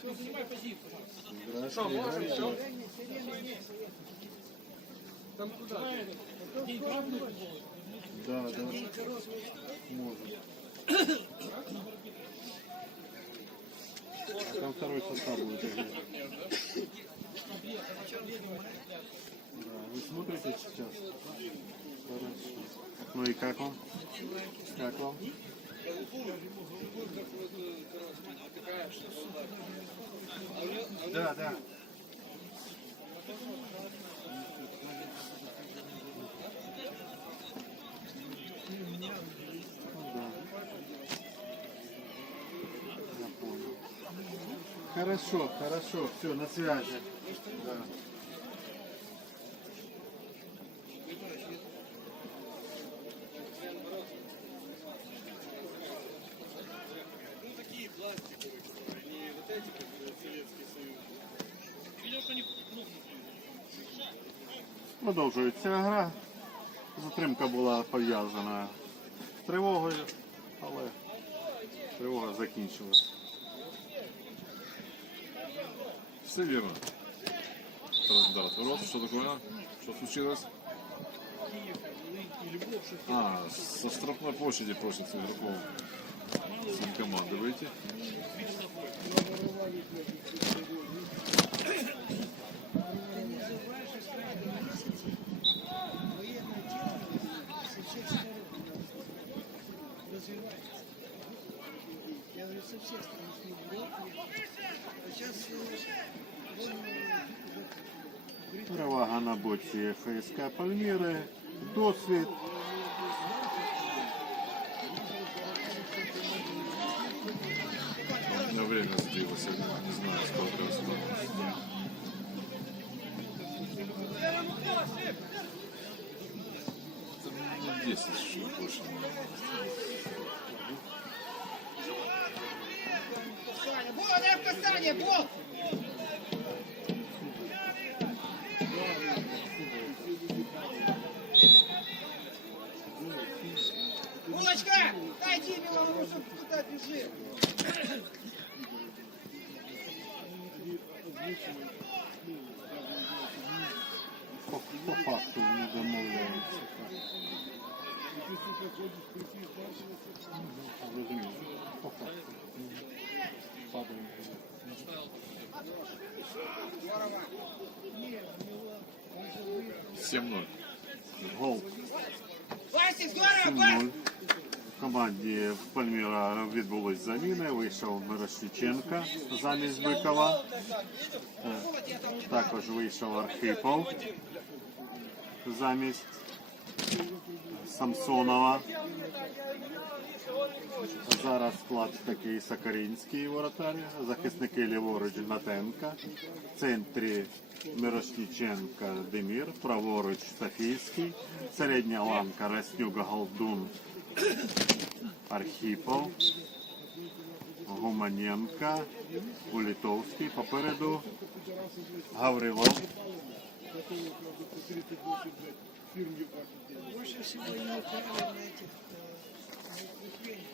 Здравствуйте, играете? Да, да. Может. Там второй состав будет. Да, вы смотрите сейчас? Хорошо. Ну и как вам? Как вам? Да, да. Хорошо, хорошо, все, на связи. Да. Продовжується гра. Затримка була пов'язана з тривогою, але тривога закінчилась. Все отворот, что такое? Что случилось? А, со штрафной площади просится игроков всем команды выйти. Я говорю, со всех сторон с ним А сейчас Перевага на боці ФСК Пальміри, досвід. Время сбилось, я не знаю, сколько осталось. Это минут 10 еще больше. Бол, дай в касание, бол! Булочка, дайте Миланову, чтобы туда бежит. По, по факту не домовляються. Розумію. По факту. Падаємо. Семь 0 Гол Вася, здорово, 7-0. В команді в Пальміра відбулись заміни. Вийшов Мирошниченка замість Бикова. Е, Також вийшов Архипов замість Самсонова. Зараз склад такий Сакаринський воротар, захисники ліворуч Гнатенка, в центрі Мирошниченка Демір, праворуч Софійський, середня ланка Раснюга Голдун Архіпов, Гуманенка, Улітовський, попереду Гаврилов. больше всего я упираю на этих э, на укреплений,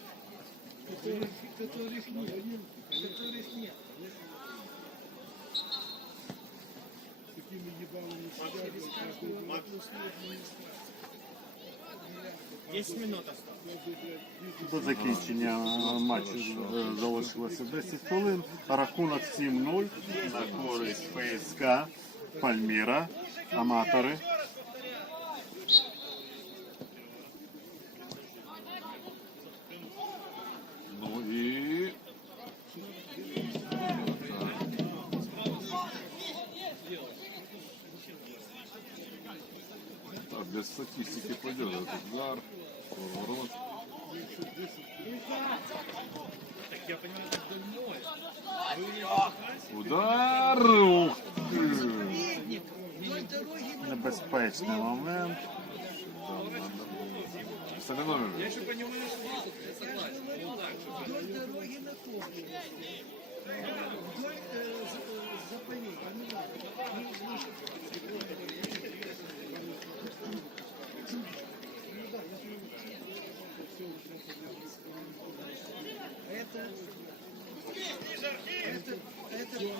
которых, которых нет. Которых нет. Через каждую услугу администрации. 10 минут осталось. До закінчення матчу залишилося 10 хвилин. Рахунок 7-0 за користь ФСК, Пальміра, аматори. Без статистики пойдет этот удар, поворот. Удар! Ух на Небезпечний момент. Кстати, номер. Я еще понимаю, что вдоль дороги на корпус. aqui.